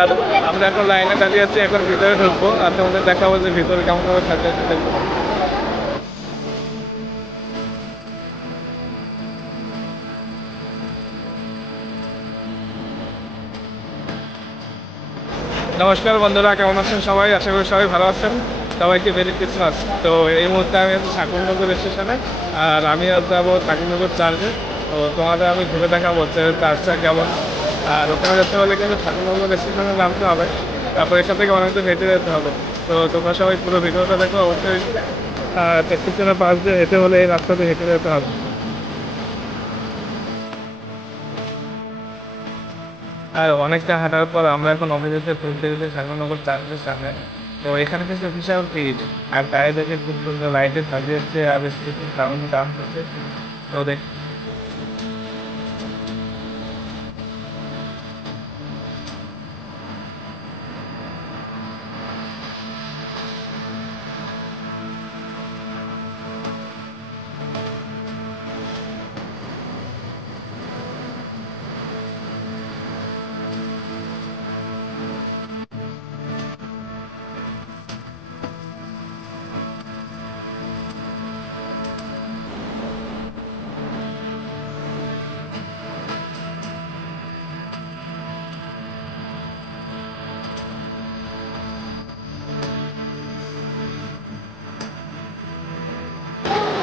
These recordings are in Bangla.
আর আমরা এখন লাইনে দাঁড়িয়ে আছি, এখন ভিতরে ঢুকবো আর তোমাদের দেখাবো যে ভিতরে কেমন ভাবে সাজিয়েছে দেখবো। নমস্কার বন্ধুরা, কেমন আছেন সবাই? আশা করি সবাই ভালো আছেন। সবাইকে মেরি ক্রিসমাস। তো এই মুহূর্তে আমি আছি ঠাকুরনগর স্টেশনে, আর আমি যাবো ঠাকুরনগর চার্চে। তো তোমাদের আমি ঘুরে দেখাবো যে চার্চটা কেমন। আর ওখানে যেতে হলে কিন্তু ঠাকুরনগর স্টেশনে নামতে হবে, তারপর এখান থেকে অনেকটা হেঁটে যেতে হবে। তো তোমরা সবাই পুরো ভিডিওটা দেখো অবশ্যই। স্টেশনের পাশ দিয়ে হেঁটে হলে এই রাস্তাতে হেঁটে যেতে হবে। আর অনেকটা হাঁটার পর আমরা এখন অফিসে তুলতে গেলে ঠাকুরনগর চার্চের সামনে। তো এখানে কিন্তু বিশাল ভিড়, আর গায়ে দেখে খুব সুন্দর লাইটে সাজিয়েছে আর স্টেজের সাউন্ড ডান্স হচ্ছে। তো দেখ।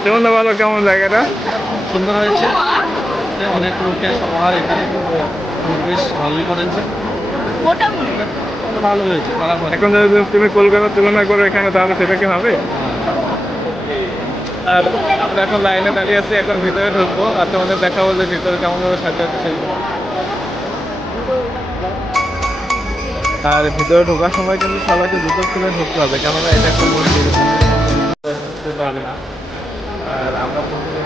যেমন বলো কেমন জায়গাটা? সুন্দর হয়েছে, অনেক লোকের সমাহার এখানে বেশ ভালোই করেছে, ভালো হয়েছে, খারাপ হয় এখন যদি তুমি কলকাতার তুলনা করো এখানে, তাহলে সেটা কি হবে? আর আমরা এখন লাইনে দাঁড়িয়ে আছি, এখন ভিতরে ঢুকবো আর তোমাদের দেখাবো যে ভিতরে কেমন ভাবে সাজিয়েছে সেগুলো। আর ভিতরে ঢোকার সময় কিন্তু সবাইকে জুতো খুলে ঢুকতে হবে, কেননা এটা একটা মন্দির, ঢুকতে পারবে না। আর আমরা প্রতিদিন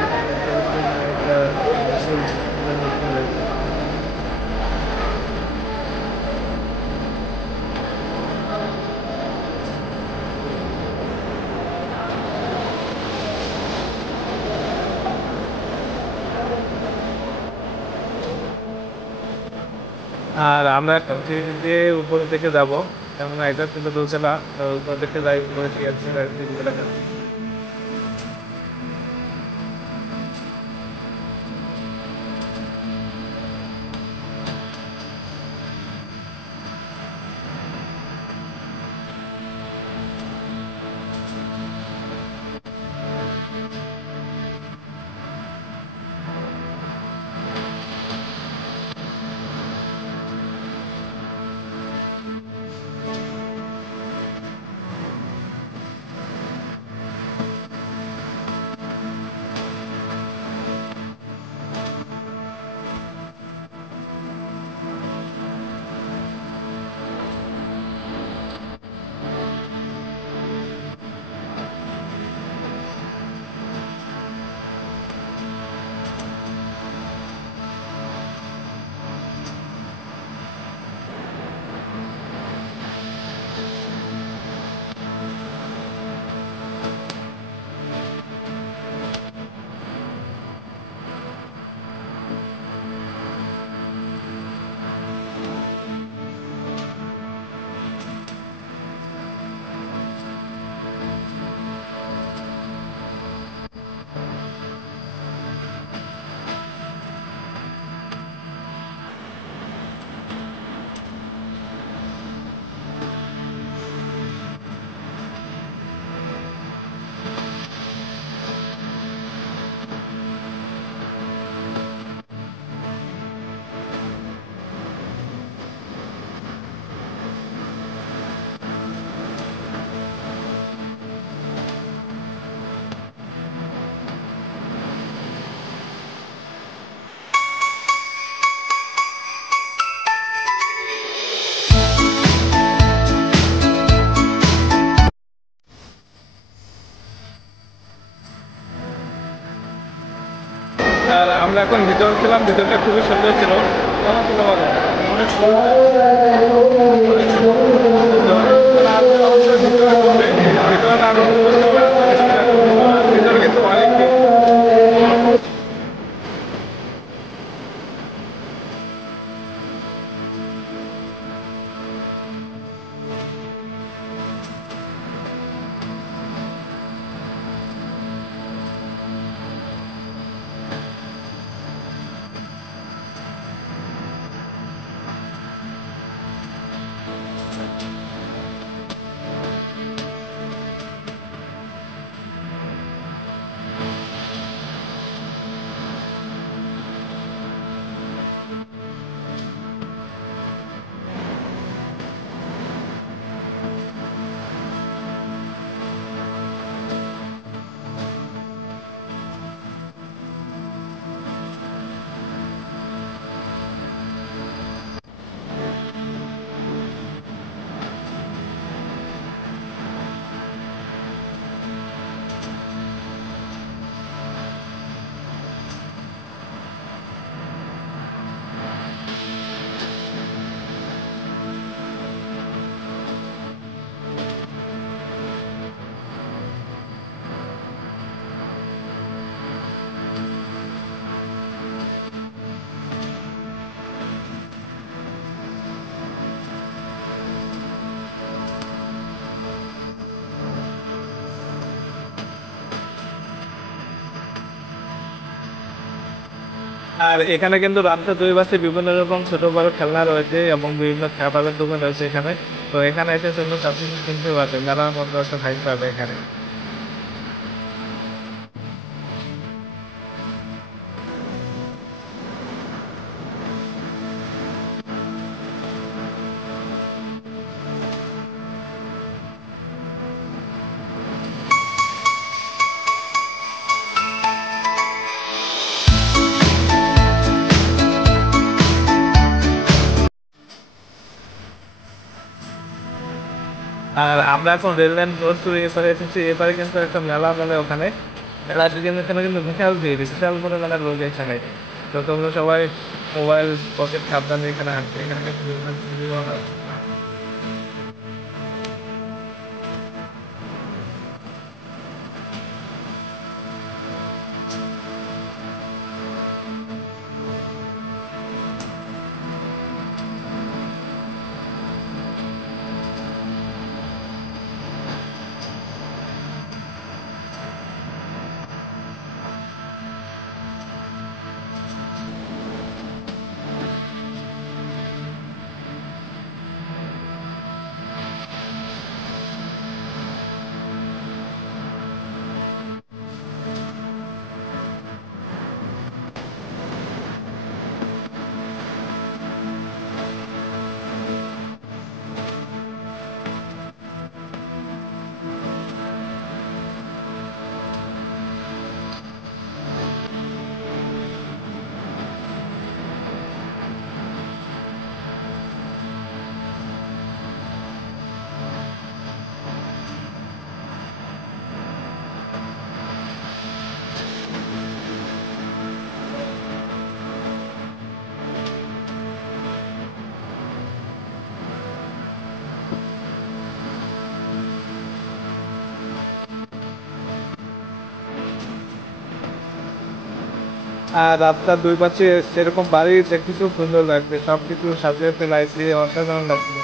আর আমরা এখন সিঁড়ি দিয়ে উপরের দিকে যাবো, কেননা এটা কিন্তু দোতলা, তো উপর দিকে যাই, উপরে ঠিক আছে। আর আমরা এখন ভিতরে ছিলাম, ভিতরটা খুবই সুন্দর ছিল। কেমন ছিল বলো? অনেক ভিতরে না ভিতরে কিন্তু অনেক আর এখানে কিন্তু রাস্তার দুই পাশে বিভিন্ন রকম ছোট বড় খেলনা রয়েছে এবং বিভিন্ন খাবারের দোকান রয়েছে এখানে। তো এখানে এসে সুন্দর সব কিছু কিনতে পারবে, মেলার মধ্যে একটা ভাই পাবে এখানে। আর আমরা এখন রেললাইন ক্রস করে এপারে এসেছি, এপারে কিন্তু একটা মেলা মেলে ওখানে। মেলার কিন্তু এখানে কিন্তু বিশাল ভিড়, বিশাল করে মেলা রোজ এখানে। তো তোমরা সবাই মোবাইল পকেট সাবধানে এখানে হাঁটবে, এখানে কিন্তু বিভিন্ন আর রাস্তার দুই পাশে সেরকম বাড়ি দেখতে খুব সুন্দর লাগবে, সব কিছু সাজিয়ে লাইট দিয়ে অসাধারণ লাগবে।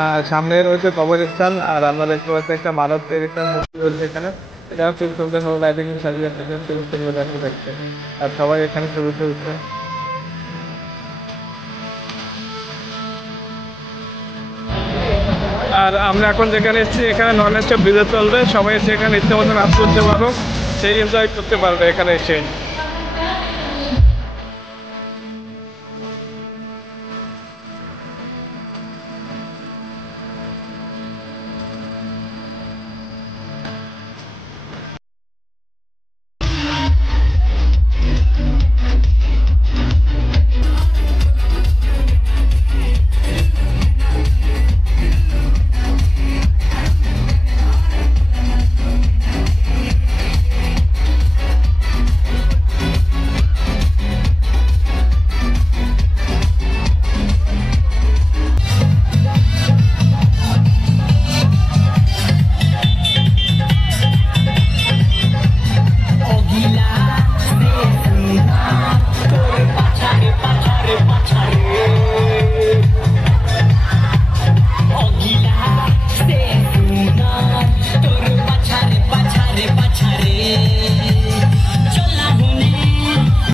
আর সামনে রয়েছে কবরস্থান, আর আমরা দেখতে পাচ্ছি একটা মানব দেবতার মূর্তি রয়েছে এখানে। এটা খুব সুন্দর সব লাইটিং সাজিয়ে রাখছে, খুব সুন্দর দেখতে। আর সবাই এখানে ছবি তুলছে। আর আমরা এখন যেখানে এসেছি এখানে নলেজটা ব্রিজে চলবে, সবাই এসে এখানে ইচ্ছে মতো নাচ করতে পারো, সেই এনজয় করতে পারবে এখানে এসে।